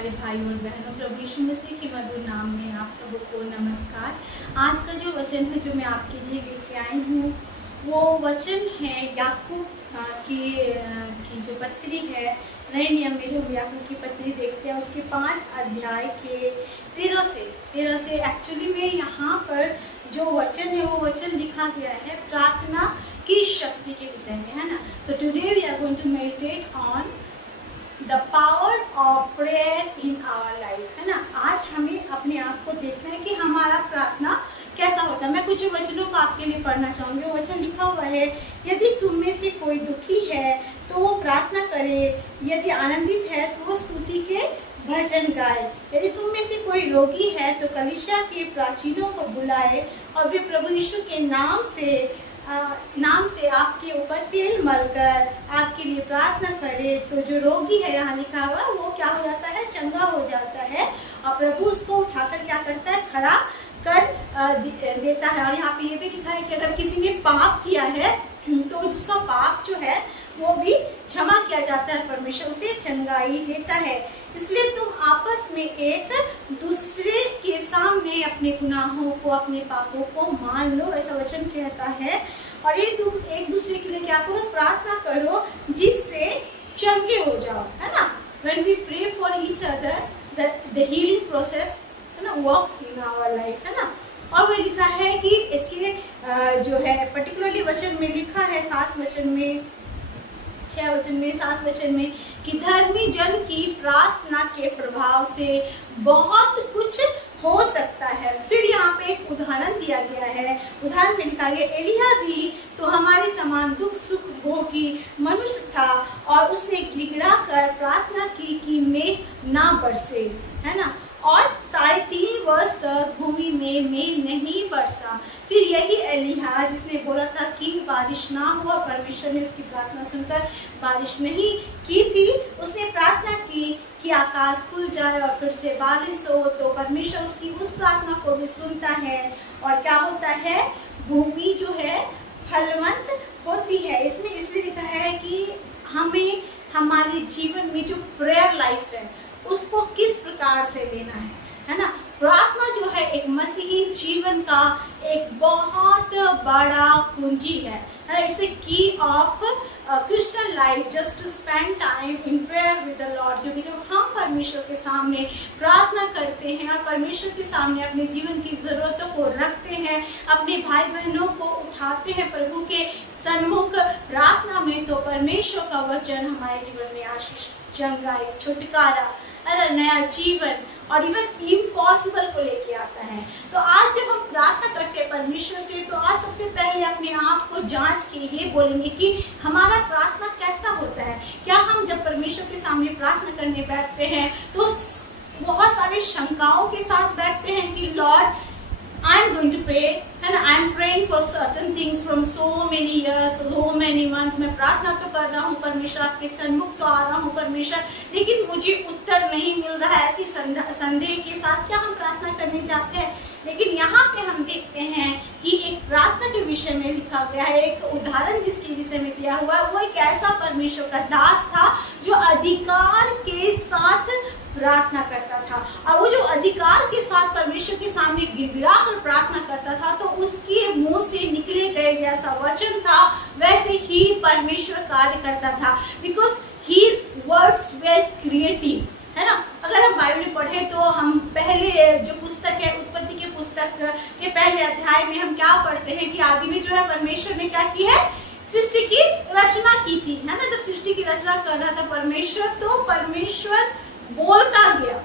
प्यारे भाई और बहनों, प्रभु यीशु मसीह के मधुर नाम में आप सबको नमस्कार। आज का जो वचन है जो मैं आपके लिए लेके आई हूँ वो वचन है याकूब की जो पत्री है। नए नियम में जो हम याकूब की पत्री देखते हैं उसके 5 अध्याय के 13 से एक्चुअली में यहाँ पर जो वचन है वो वचन लिखा गया है प्रार्थना की शक्ति के विषय में, है ना। So today we are going to meditate on the power of prayer in our life, है ना। आज हमें अपने आप को देखना है कि हमारा प्रार्थना कैसा होता है। मैं कुछ वचनों को आपके लिए पढ़ना चाहूंगी। वो वचन लिखा हुआ है, यदि तुम में से कोई दुखी है तो वो प्रार्थना करे, यदि आनंदित है तो वो स्तुति के भजन गाए। यदि तुम में से कोई रोगी है तो कलीसिया के प्राचीनों को बुलाए और वे प्रभु यीशु के नाम से आपके ऊपर तेल मलकर आपके लिए प्रार्थना करे तो जो रोगी है, यहाँ लिखा हुआ, वो क्या हो जाता है, चंगा हो जाता है और प्रभु उसको उठाकर क्या करता है, खड़ा कर देता है। और यहाँ पे ये भी लिखा है कि अगर किसी ने पाप किया है तो जिसका पाप जो है वो भी क्षमा किया जाता है, परमेश्वर उसे चंगाई देता है। इसलिए तुम आपस में एक दूसरे के सामने अपने गुनाहों को, अपने पापों को मान लो, ऐसा वचन कहता है। और एक दूसरे के लिए क्या करो, प्रार्थना करो जिससे चंगे हो जाओ, है ना। When we pray for each other, the healing process, है ना, works in our life, है ना। और वो लिखा है कि इसके जो है पर्टिकुलरली वचन में लिखा है 7 वचन में, 6 वचन में, 7 वचन में कि धर्मी जन की प्रार्थना के प्रभाव से बहुत कुछ हो सकता है। फिर यहाँ पे एक उदाहरण दिया गया है। उदाहरण में लिखा गया, एलिया भी तो हमारे समान दुख सुख भोगी मनुष्य था और उसने गिड़गिड़ा कर प्रार्थना की कि मेघ ना बरसे, है ना। और 3.5 वर्ष तक भूमि में मेघ नहीं बरसा। फिर यही एलिया जिसने बोला था कि बारिश ना हो, परमेश्वर ने उसकी प्रार्थना सुनकर बारिश नहीं की थी, उसने प्रार्थना की कि आकाश खुल जाए और फिर से बारिश हो, तो परमेश्वर उसकी उस प्रार्थना को भी सुनता है और क्या होता है, भूमि जो है फलवंत होती है। इसमें इसलिए लिखा है कि हमें हमारे जीवन में जो प्रेयर लाइफ है उसको किस प्रकार से लेना है ना। प्रार्थना जो है एक मसीही जीवन का एक बहुत बड़ा कुंजी है। It's a key of Christian life, just to spend time in prayer with the Lord. क्योंकि जब हम परमेश्वर के सामने प्रार्थना करते हैं और परमेश्वर के सामने अपने जीवन की जरूरतों को रखते हैं, अपने भाई बहनों को उठाते हैं प्रभु के सन्मुख प्रार्थना में, तो परमेश्वर का वचन हमारे जीवन में आशीष, चंगाई, छुटकारा, नया जीवन और इवन इम्पॉसिबल को लेके आता है। तो आज जब हम प्रार्थना करते हैं परमेश्वर से, तो आज सबसे पहले अपने आप को जांच के ये बोलेंगे कि हमारा प्रार्थना कैसा होता है। क्या हम जब परमेश्वर के सामने प्रार्थना करने बैठते हैं तो बहुत सारे शंकाओं के साथ बैठते हैं कि Lord I am going to pray and I am praying for certain things from so many years, so many months। मैं प्रार्थना तो कर रहा हूँ परमेश्वर, आपके सन्मुख तो आ रहा हूँ परमेश्वर, लेकिन मुझे उत्तर नहीं मिल रहा है। ऐसी संदेह के साथ क्या हम प्रार्थना करने जाते हैं। लेकिन यहाँ पे हम देखते हैं कि एक प्रार्थना के विषय में लिखा गया है, एक उदाहरण जिसके विषय में दिया हुआ है, वो एक ऐसा परमेश्वर का दास था जो अधिकार के साथ प्रार्थना करता था। और वो जो अधिकार के साथ परमेश्वर के सामने गिड़गिड़ा कर प्रार्थना करता था, तो उसके मुंह से निकले गए जैसा वचन था वैसे ही परमेश्वर कार्य करता था। Because his words were creative, है ना। अगर हम बाइबल पढ़े तो हम पहले जो पुस्तक है, उत्पत्ति के पुस्तक के पहले अध्याय में हम क्या पढ़ते हैं कि आदि में जो है परमेश्वर ने क्या की है, सृष्टि की रचना की थी, है ना। जब सृष्टि की रचना कर रहा था परमेश्वर, तो परमेश्वर बोलता गया।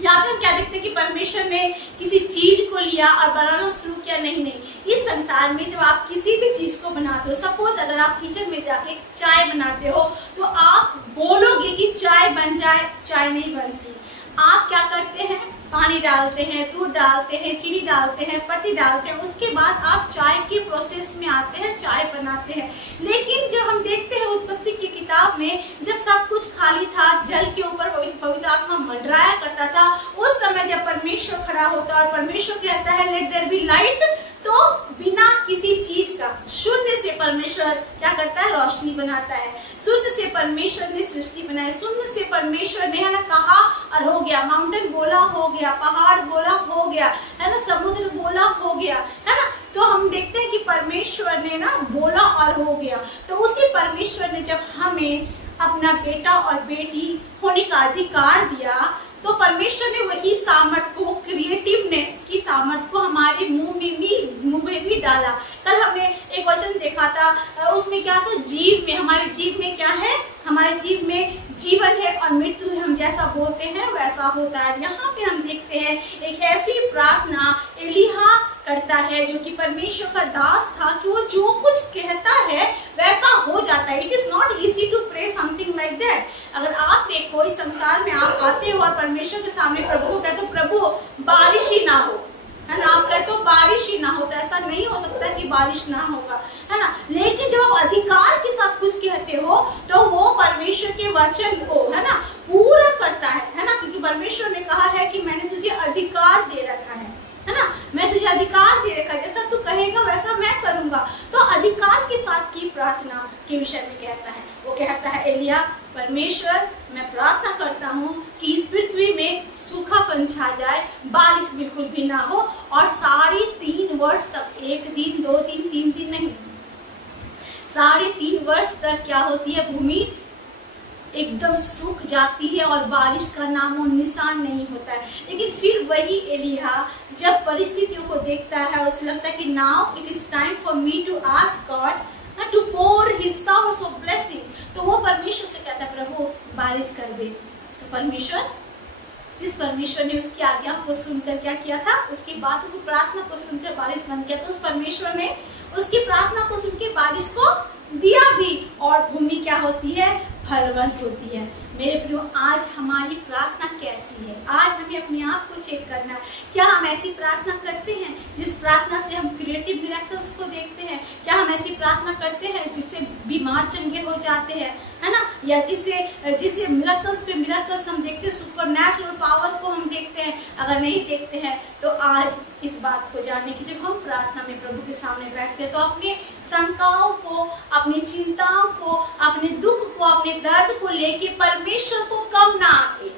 यहाँ पे हम क्या देखते हैं कि परमेश्वर ने किसी चीज को लिया और बनाना शुरू किया। नहीं, इस संसार में जब आप किसी भी चीज को बनाते हो, सपोज अगर आप किचन में जाके चाय बनाते हो तो आप बोलोगे कि चाय बन जाए, चाय नहीं बनती। आप क्या करते हैं, पानी डालते हैं, दूध डालते हैं, चीनी डालते हैं, पत्ती डालते हैं, उसके बाद आप चाय के प्रोसेस में आते हैं, चाय बनाते हैं। लेकिन जब हम देखते हैं उत्पत्ति की किताब में, जब सब कुछ खाली था, जल के ऊपर पवित्र आत्मा मंडराया करता था, उस समय जब परमेश्वर खड़ा होता और परमेश्वर कहता है लेट देयर बी लाइट, तो बिना किसी चीज का, शून्य से परमेश्वर क्या करता है, रोशनी बनाता है। शून्य से परमेश्वर ने सृष्टि बनाई, शून्य से परमेश्वर ने, है ना, कहा और हो गया। माउंटेन बोला हो गया, पहाड़ बोला हो गया, है ना, समुद्र बोला हो गया, है ना। तो हम देखते हैं कि परमेश्वर ने ना बोला और हो गया। तो उसी परमेश्वर ने जब हमें अपना बेटा और बेटी होने का अधिकार दिया, तो परमेश्वर ने वही सामर्थ को, क्रिएटिवनेस की सामर्थ को हमारे मुंह में भी डाला। कल हमने एक वचन देखा था, उसमें क्या था, जीव में, हमारे जीव में क्या है, हमारे जीव में जीवन है और मृत्यु है। हम जैसा बोलते हैं वैसा होता है। यहाँ पे हम देखते हैं एक ऐसी प्रार्थना एलिय्याह करता है जो कि परमेश्वर का दास था, कि वो जो कुछ कहता है वैसा हो जाता है। It is not easy to pray something like that. अगर आप देखो इस संसार में आप आते हो और परमेश्वर के सामने प्रभु को कहते हो, प्रभु बारिश ही ना हो, है ना, आप कहते हो बारिश ही ना हो, तो ऐसा नहीं हो सकता कि बारिश ना होगा, है ना। लेकिन जब आप अधिकार के साथ कुछ कहते हो तो वो परमेश्वर के वचन को, है ना, पूरा करता है ना, क्योंकि परमेश्वर ने कहा है कि मैंने तुझे अधिकार दे रखा है ना, मैं तुझे अधिकार दे रखा है, जैसा तू कहेगा वैसा मैं करूंगा। तो अधिकार के साथ की प्रार्थना के विषय में कहता है, वो कहता है एलिय्याह, परमेश्वर मैं प्रार्थना करता हूँ कि इस पृथ्वी में सूखापन छा जाए, बारिश बिल्कुल भी ना हो, और 3.5 वर्ष तक, 1 दिन 2 दिन 3 दिन नहीं, 3.5 वर्ष तक क्या होती है, भूमि एकदम सूख जाती है और बारिश का नामो निशान नहीं होता है। लेकिन फिर वही एलिय्याह जब परिस्थितियों को देखता है और उसे लगता है कि now it is time for me to ask God to pour his showers of blessing, तो वो परमेश्वर से कहता है, प्रभु बारिश कर दे। तो परमेश्वर, जिस परमेश्वर ने उसकी आज्ञा को सुनकर क्या किया था, उसकी बातों को, प्रार्थना को सुनकर बारिश बंद किया, तो उस परमेश्वर ने उसकी प्रार्थना को सुनकर बारिश को दिया भी, और भूमि क्या होती है, फलवंत होती है। मेरे प्रियो, आज हमारी प्रार्थना कैसी है? आज हमें अपने आप को चेक करना है। क्या हम ऐसी प्रार्थना करते हैं जिस प्रार्थना से हम क्रिएटिव मिरेकल्स को देखते हैं? क्या हम ऐसी प्रार्थना करते हैं जिससे बीमार चंगे हो जाते हैं, है ना, या जिससे मिरेकल्स पे मिरेकल्स हम देखते हैं, सुपरनैचुरल पावर को हम देखते हैं? अगर नहीं देखते हैं तो आज इस बात को जानने की, जब हम प्रार्थना में प्रभु के सामने बैठते हैं तो अपने शंकाओं को, अपनी चिंताओं को, अपने दुख को, अपने दर्द को लेके परमेश्वर को कम ना आके,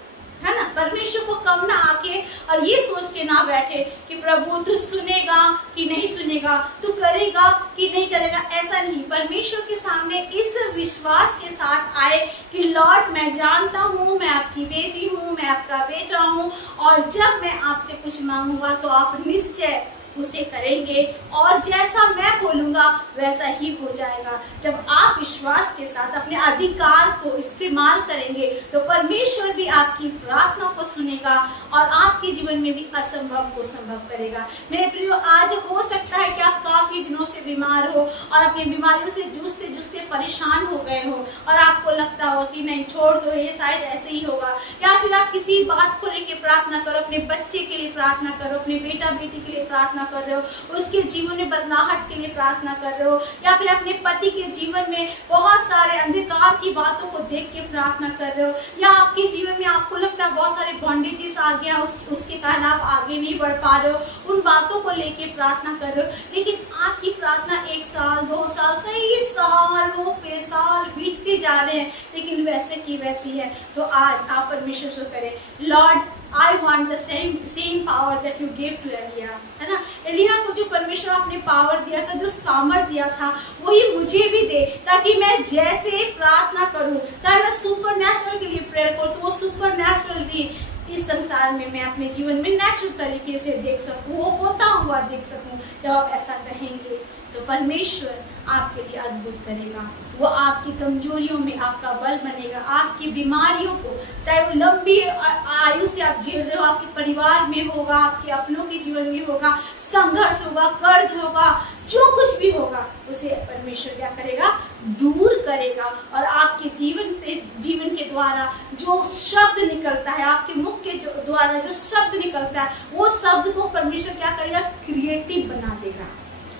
है ना, परमेश्वर को कम ना आके और ये सोच के ना बैठे कि प्रभु तू सुनेगा कि नहीं सुनेगा, तू करेगा कि नहीं करेगा। ऐसा नहीं, परमेश्वर के सामने इस विश्वास के साथ आए कि लॉर्ड मैं जानता हूँ, मैं आपकी बेटी हूँ, मैं आपका बेटा हूँ, और जब मैं आपसे कुछ मांगूंगा तो आप निश्चय उसे करेंगे, और जैसा मैं बोलूंगा वैसा ही हो जाएगा। जब आप विश्वास के साथ अपने अधिकार को इस्तेमाल करेंगे तो परमेश्वर भी आपकी प्रार्थना को सुनेगा और आपके जीवन में भी असंभव को संभव करेगा। मेरे प्रियो, आज हो सकता है कि आप काफी दिनों से बीमार हो और अपनी बीमारियों से जूझते जूझते परेशान हो गए हो, और आपको लगता हो कि नहीं, छोड़ दो, ये शायद ऐसे ही होगा। या फिर आप किसी बात को लेकर प्रार्थना करो, अपने बच्चे के लिए प्रार्थना करो, अपने बेटा बेटी के लिए प्रार्थना कर रहे हो, उसके जीवन में बदलाहट के लिए प्रार्थना कर रहे हो, या फिर अपने पति के जीवन में बहुत सारे अंधकार की बातों को देख के प्रार्थना कर रहे हो, या आपके जीवन में आपको लगता है बहुत सारे बॉन्डेजेस आ गया, उसके कारण आप आगे नहीं बढ़ पा रहे हो, उन बातों को लेके प्रार्थना कर रहे हो। लेकिन आपकी प्रार्थना 1 साल 2 साल कई सालों पे साल बीतते जा रहे हैं, लेकिन वैसे की वैसी है। तो आज आप परमेश्वर से करें, Lord I want the same power that you gave to एलिय्याह, है ना। एलिय्याह को जो परमेश्वर आपने पावर दिया था, जो सामर्थ दिया था, वही मुझे भी दे, ताकि मैं जैसे प्रार्थना करूं, चाहे मैं सुपरनैचुरल के लिए प्रेयर करूं, तो वो सुपरनैचुरल भी इस संसार में मैं अपने जीवन में नेचुरल तरीके से देख सकूं, वो होता हुआ देख सकूं। जब आप ऐसा कहेंगे तो परमेश्वर आपके लिए अद्भुत करेगा। वो आपकी कमजोरियों में आपका बल बनेगा, आपकी बीमारियों को, चाहे वो लंबी आयु से आप झेल रहे हो, आपके परिवार में होगा, आपके अपनों के जीवन में होगा, संघर्ष होगा, कर्ज होगा, जो कुछ भी होगा, उसे परमेश्वर क्या करेगा, दूर करेगा। और आपके जीवन के द्वारा जो शब्द निकलता है, आपके मुख के द्वारा जो शब्द निकलता है, वो शब्द को परमेश्वर क्या करेगा, क्रिएटिव बना देगा।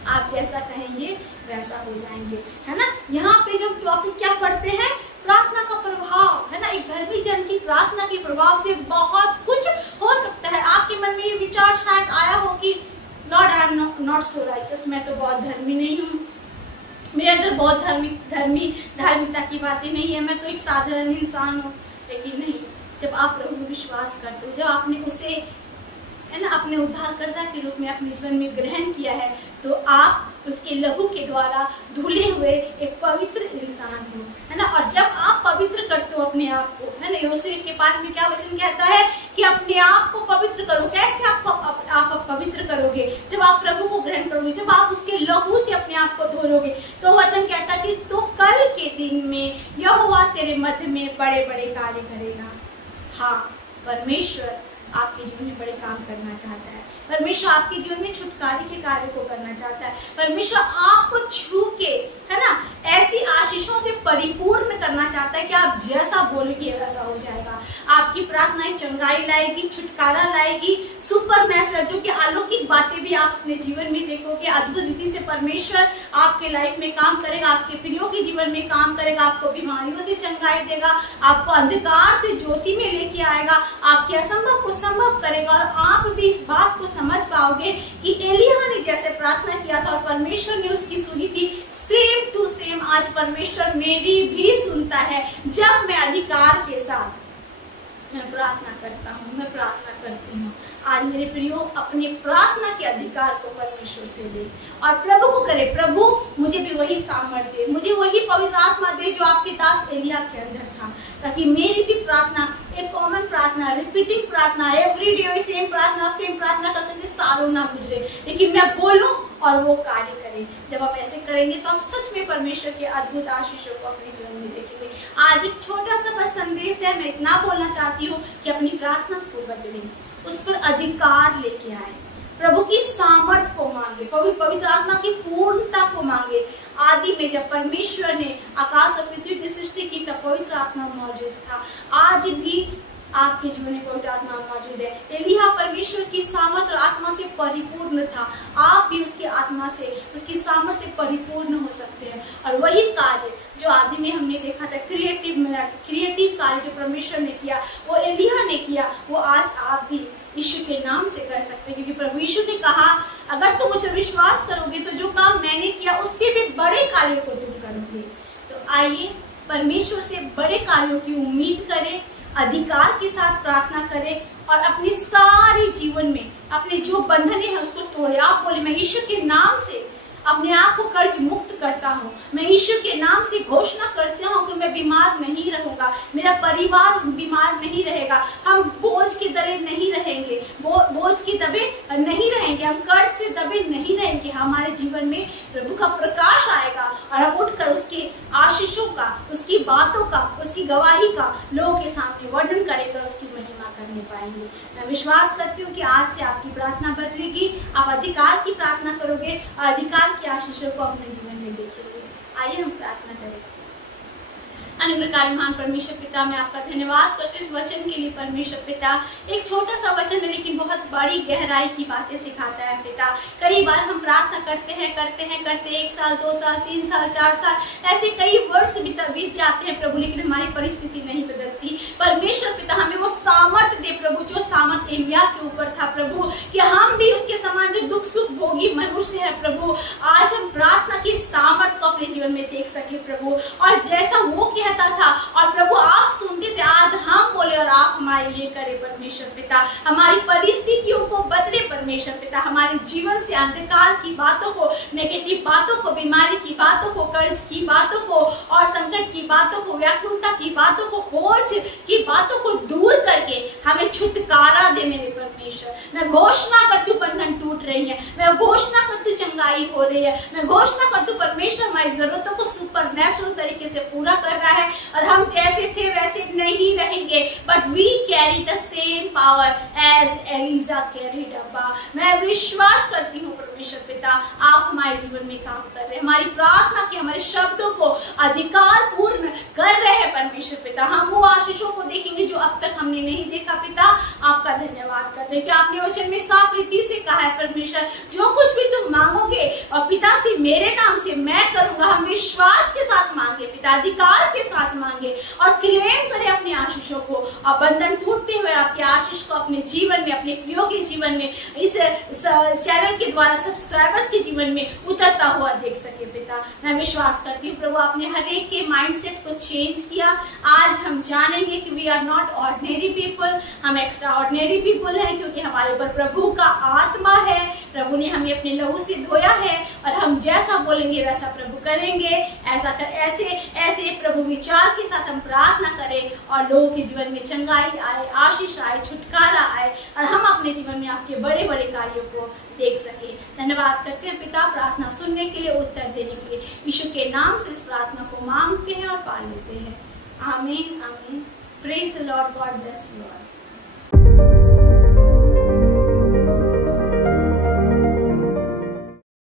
आप जैसा कहेंगे वैसा हो जाएंगे, है ना। यहाँ पे जो टॉपिक क्या पढ़ते हैं, प्रार्थना का प्रभाव, है ना। एक धर्मी जन की प्रार्थना के प्रभाव से बहुत कुछ हो सकता है। आपके मन में ये विचार शायद आया हो कि Lord I am not so righteous, मैं तो बहुत धर्मी नहीं हूँ, मेरे अंदर बहुत धार्मिकता की बातें नहीं है, मैं तो एक साधारण इंसान हूँ। लेकिन नहीं, जब आप प्रभु में विश्वास करते हो, जब आपने उसे है ना अपने उद्धारकर्ता के रूप में अपने जीवन में ग्रहण किया है, तो आप उसके लहू के द्वारा धुले हुए एक पवित्र इंसान हो, है ना। और जब आप पवित्र करते हो अपने आप को, है ना, यहोशू के 5 में क्या वचन कहता है कि अपने आप को पवित्र करो। कैसे आप पवित्र करोगे? जब आप प्रभु को ग्रहण करोगे, जब आप उसके लहू से अपने आप को धोलोगे। तो वचन कहता है कि तो कल के दिन में यहोवा तेरे मध्य में बड़े बड़े कार्य करेगा। हाँ, परमेश्वर आपके जीवन में बड़े काम करना चाहता है। परमेश्वर आपके जीवन में छुटकारे के कार्य को करना चाहता है। परमेश्वर आपको छू के, है ना, ऐसी आशीषों से परिपूर्ण करना चाहता है कि आप जैसा बोलोगे वैसा हो जाएगा। आपकी प्रार्थनाएं चंगाई लाएगी, छुटकारा लाएगी, सुपरनैचुरल जो कि अलौकिक बातें भी आप अपने जीवन में देखोगे। अद्भुत रीति से परमेश्वर आपके लाइफ में काम करेगा, आपके प्रियो के जीवन में काम करेगा, आपको बीमारियों से चंगाई देगा, आपको अंधकार से ज्योति में लेके आएगा, आपके असंभव को संभव करेगा। और आप भी इस बात को समझ पाओगे कि एलिय्याह ने जैसे प्रार्थना किया था और परमेश्वर ने उसकी सुनी थी, सेम टू सेम आज परमेश्वर मेरी भी सुनता है जब मैं अधिकार के साथ मैं प्रार्थना करता हूँ, मैं प्रार्थना करती हूँ। आज मेरे प्रियो अपने प्रार्थना के अधिकार को परमेश्वर से ले और प्रभु को करे, प्रभु मुझे भी वही सामर्थ्य दे, मुझे वही पवित्र आत्मा दे जो आपके दास एलिय्याह के अंदर था, ताकि मेरी भी प्रार्थना एक कॉमन प्रार्थना, रिपीटिंग प्रार्थना, एवरीडे सेम प्रार्थना करते सालों ना गुजरे, लेकिन मैं बोलूं और वो कार्य करे। जब आप ऐसे करेंगे तो आप सच में परमेश्वर के अद्भुत आशीषों को अपने जीवन में देखेंगे। आज एक छोटा सा बस संदेश है, मैं इतना बोलना चाहती हूँ कि अपनी प्रार्थना को बदलें, उस पर अधिकार लेके आए, प्रभु की सामर्थ को मांगे, पवित्र आत्मा की पूर्णता को मांगे। आदि में जब परमेश्वर ने आकाश और पृथ्वी की सृष्टि की तब पवित्र आत्मा मौजूद था। आज भी आपके जीवन में पवित्र आत्मा मौजूद है। एलिय्याह परमेश्वर की सामर्थ और आत्मा से परिपूर्ण था, आप भी उसकी आत्मा से, उसकी सामर्थ से परिपूर्ण हो सकते हैं। और वही कार्य जो आदि में हमने देखा था, क्रिएटिव कार्य जो परमेश्वर ने किया, वो एलिय्याह ने किया, वो आज आप भी यीशु के नाम से कर सकते हैं। क्योंकि प्रभु यीशु ने कहा, अगर तुम मुझ पर विश्वास करोगे तो जो काम मैंने किया उससे भी बड़े कार्यों को तुम करोगे। तो आइए परमेश्वर से बड़े कार्यों की उम्मीद करें, अधिकार के साथ प्रार्थना करें और अपनी सारी जीवन में अपने जो बंधने हैं उसको तोड़े। आप बोले, मैं ईश्वर के नाम से अपने आप को कर्ज मुक्त करता हूँ, मैं ईश्वर के नाम से घोषणा करता हूँ कि मैं बीमार नहीं रहूंगा, मेरा परिवार बीमार नहीं रहेगा, हम बोझ के दबे नहीं रहेंगे, बोझ के दबे नहीं रहेंगे, हम कर्ज से दबे नहीं रहेंगे। हमारे जीवन में प्रभु का प्रकाश आएगा और हम उठकर उसके आशीषों का, उसकी बातों का, उसकी गवाही का लोगों के सामने वर्णन करेगा, उसकी महिमा करने पाएंगे। मैं विश्वास करती हूँ कि आज से आपकी प्रार्थना बदलेगी, आप अधिकार की प्रार्थना करोगे और अधिकार की आशीषों को अपने जीवन में देखेंगे। आइए हम प्रार्थना करें। अनुग्रहकारी महान परमेश्वर पिता, मैं आपका धन्यवाद करते इस वचन के लिए। परमेश्वर पिता, एक छोटा सा वचन है लेकिन बहुत बड़ी गहराई की बातें सिखाता है पिता। कई बार हम प्रार्थना करते हैं 1 साल, 2 साल, 3 साल, 4 साल, ऐसे कई वर्ष बीत जाते हैं प्रभु, लेकिन हमारी परिस्थिति नहीं बदलती। परमेश्वर पिता, हमें वो सामर्थ दे प्रभु, जो सामर्थ एलिय्याह के ऊपर था प्रभु, कि हम भी उसके समान जो दुख सुख भोगी मनुष्य है प्रभु, आज हम प्रार्थना की सामर्थ को अपने जीवन में देख सके प्रभु। और जैसा वो कहता था और प्रभु आप सुनते थे, आज हम बोले और आप हमारे लिए करे परमेश्वर पिता। हमारी परिस्थितियों को बदले परमेश्वर पिता, हमारे जीवन से अंधकार की बातों को, नेगेटिव बातों को, बीमारी की बातों को, कर्ज की बातों को और संकट की बातों को, व्याकुलता की बातों को, बोझ की बातों को दूर करके हमें छुटकारा दे मेरे परमेश्वर। मैं घोषणा करती हूँ बंधन टूट रही है, मैं घोषणा करती हूँ चंगाई हो रही है, मैं घोषणा करती हूँ परमेश्वर हमारी जरूरतों को सुपरनैचुरल तरीके से पूरा कर रहा है और हम जैसे थे वैसे नहीं रहेंगे, but we carry the same power as Elijah carried अब्बा। मैं विश्वास करती हूँ परमेश्वर पिता, आप हमारे जीवन में काम कर रहे हैं, हमारी प्रार्थना के, हमारे शब्दों को अधिकार पूर्ण कर रहे हैं परमेश्वर पिता। हम वो आशीषों को देखेंगे जो अब तक हमने नहीं देखा पिता। आपका धन्यवाद करते हैं कि आपने वचन में साफ रीति से कहा है परमेश्वर, जो कुछ भी तुम मांगोगे और पिता से मेरे नाम से मैं करूंगा। हम विश्वास के साथ मांगे पिता, अधिकार के साथ मांगे और क्लेम करें अपने आशीषों को और बंधन टूटते हुए आपके आशीष को अपने जीवन में, अपने प्रियो के जीवन में, इस चैनल के द्वारा सब्सक्राइबर्स के जीवन में उतरता हुआ देख सके पिता। मैं विश्वास करती हूँ प्रभु, आपने हर एक के माइंडसेट को चेंज किया। आज हम जानेंगे कि we are not ordinary people, हम एक्स्ट्रा ऑर्डिनरी पीपल हैं, क्योंकि हमारे ऊपर प्रभु का आत्मा है। प्रभु ने हमें अपने लहू से धोया है और हम जैसा बोलेंगे वैसा प्रभु करेंगे। ऐसे प्रभु विचार के साथ हम प्रार्थना करें और लोगों के जीवन में चंगाई आए, आशीष आए, छुटकारा आए और हम अपने जीवन में आपके बड़े बड़े कार्यों को देख सके। धन्यवाद करते हैं पिता, प्रार्थना सुनने के लिए, उत्तर देने के लिए। यीशु के नाम से इस प्रार्थना को मांगते हैं और पा लेते हैं। आमीन आमीन। Praise the Lord. God bless you all.